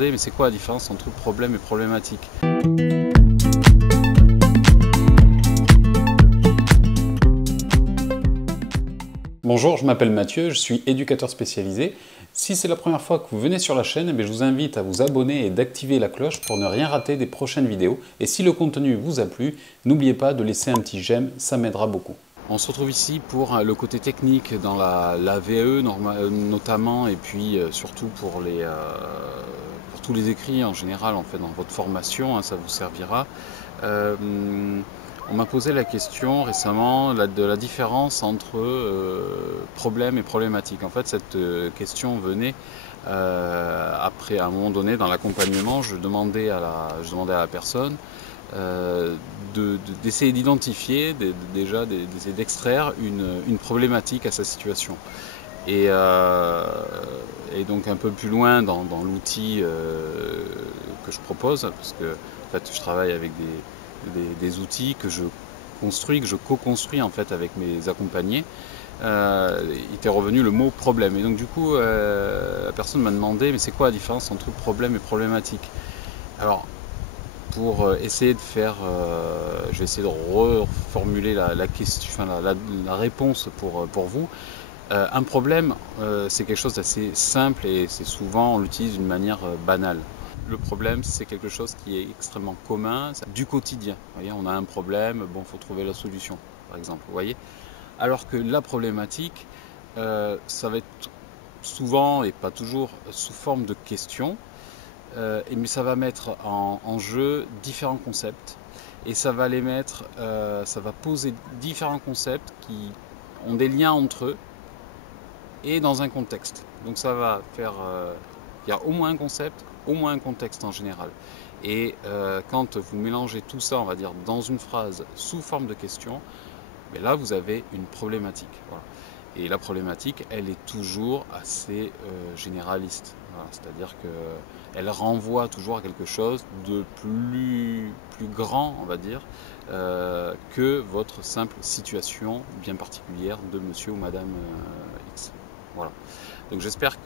Mais c'est quoi la différence entre problème et problématique? Bonjour, je m'appelle Mathieu, je suis éducateur spécialisé. Si c'est la première fois que vous venez sur la chaîne, je vous invite à vous abonner et d'activer la cloche pour ne rien rater des prochaines vidéos. Et si le contenu vous a plu, n'oubliez pas de laisser un petit j'aime, ça m'aidera beaucoup. On se retrouve ici pour le côté technique dans la VAE notamment, et puis surtout pour tous les écrits en général, en fait, dans votre formation, ça vous servira. On m'a posé la question récemment de la différence entre problème et problématique. En fait, cette question venait après, à un moment donné, dans l'accompagnement, je demandais à la personne d'essayer d'identifier, déjà d'essayer d'extraire une problématique à sa situation. Et donc un peu plus loin dans l'outil que je propose, parce que en fait, je travaille avec des outils que je construis, que je co-construis en fait avec mes accompagnés, il était revenu le mot problème. Et donc du coup, la personne m'a demandé, mais c'est quoi la différence entre problème et problématique? Alors, pour essayer de faire, je vais essayer de reformuler la question, enfin, la réponse pour vous. Un problème, c'est quelque chose d'assez simple et c'est souvent, on l'utilise d'une manière banale. Le problème, c'est quelque chose qui est extrêmement commun, du quotidien. Vous voyez, on a un problème, bon, il faut trouver la solution, par exemple. Vous voyez. Alors que la problématique, ça va être souvent, et pas toujours, sous forme de questions, mais ça va mettre en jeu différents concepts. Et ça va ça va poser différents concepts qui ont des liens entre eux et dans un contexte. Donc ça va faire, il y a au moins un concept, au moins un contexte en général. Et quand vous mélangez tout ça, on va dire, dans une phrase sous forme de question, mais là vous avez une problématique. Voilà. Et la problématique, elle est toujours assez généraliste. Voilà. C'est-à-dire qu'elle renvoie toujours à quelque chose de plus grand, on va dire, que votre simple situation bien particulière de monsieur ou madame X. Voilà. Donc j'espère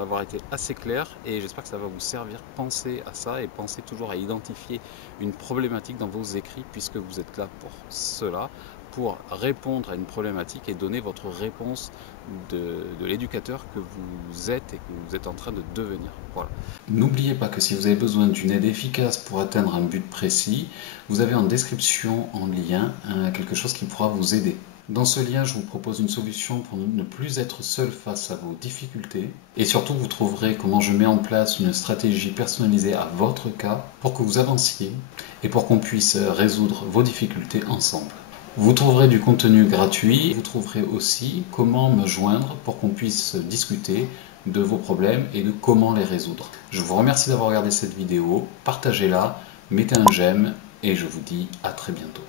avoir été assez clair et j'espère que ça va vous servir. Pensez à ça et pensez toujours à identifier une problématique dans vos écrits puisque vous êtes là pour cela, pour répondre à une problématique et donner votre réponse de l'éducateur que vous êtes et que vous êtes en train de devenir. Voilà. N'oubliez pas que si vous avez besoin d'une aide efficace pour atteindre un but précis, vous avez en description, en lien, quelque chose qui pourra vous aider. Dans ce lien, je vous propose une solution pour ne plus être seul face à vos difficultés. Et surtout, vous trouverez comment je mets en place une stratégie personnalisée à votre cas pour que vous avanciez et pour qu'on puisse résoudre vos difficultés ensemble. Vous trouverez du contenu gratuit, vous trouverez aussi comment me joindre pour qu'on puisse discuter de vos problèmes et de comment les résoudre. Je vous remercie d'avoir regardé cette vidéo, partagez-la, mettez un j'aime et je vous dis à très bientôt.